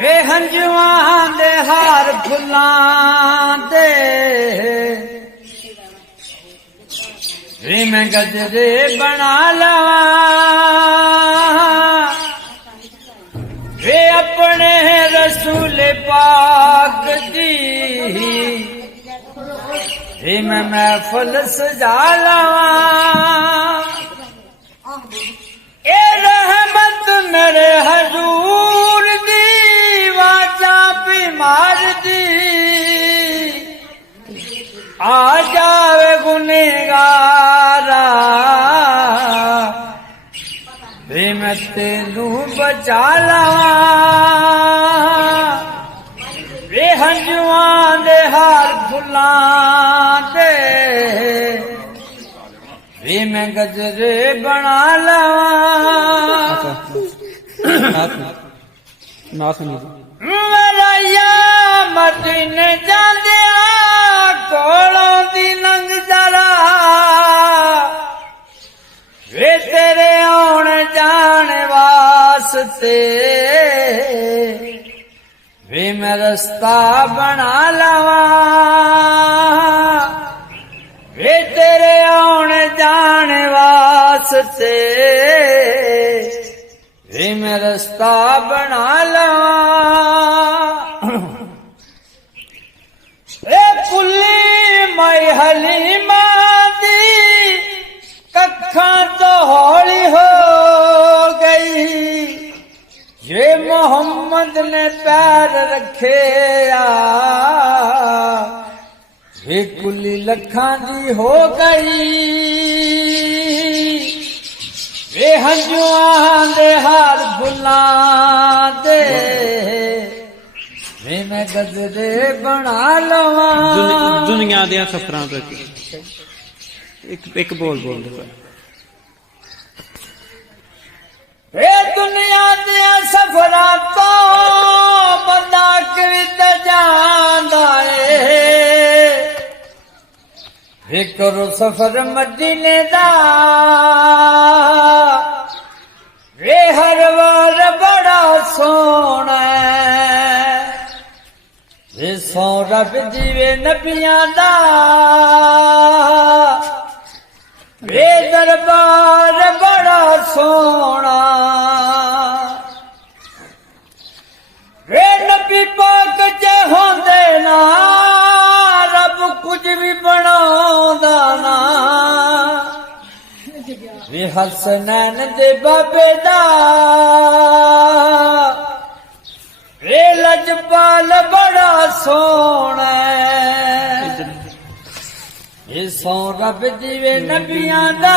वे हंजुआं दे हार फुल्लां दे वे मैं गजरे बना लवां वे अपने रसूल पाक दी वे मैं महफिल सजा लवां ए रहमत मेरे हजूर दी वाजा बीमार दी आ जावे गुनेगारा वे मैं तेनू बचा लवां वे हंजुआं दे हार फुल्लां दे वे मैं गजरे बना लवां मेरा या मदीने जांदिया कोलों दी लंघ जरा वे तेरे आउण जाण वास्ते वे मैं रस्ता बना लवां वे तेरे आउण जाण वास्ते वे मैं रस्ता बना लवां वे कुल्ली मई हलीमा दी कखा तो हौली हो गई ये मोहम्मद ने पैर रखे आ वे कुली लखां दी हो गई वे हंजुआं दे हार फुल्लां दे वे मैं गजरे बना लवां दुनिया दे सफरां ते एक बोल दे ए दुनिया दे सफरां तो बंदा कित जांदा वे करो सफर मदीने दा वे हर वार बड़ा सोना वे सौ रब जीवे नबियां दा वे दरबार बड़ा सोना वे नबी पाक जे होंदे ना रब कुछ भी बनाउंदा ना वे हसनैन दे बाबे दा वे लजपाल बड़ा सोना ये सौ रब जीवे नबियां दा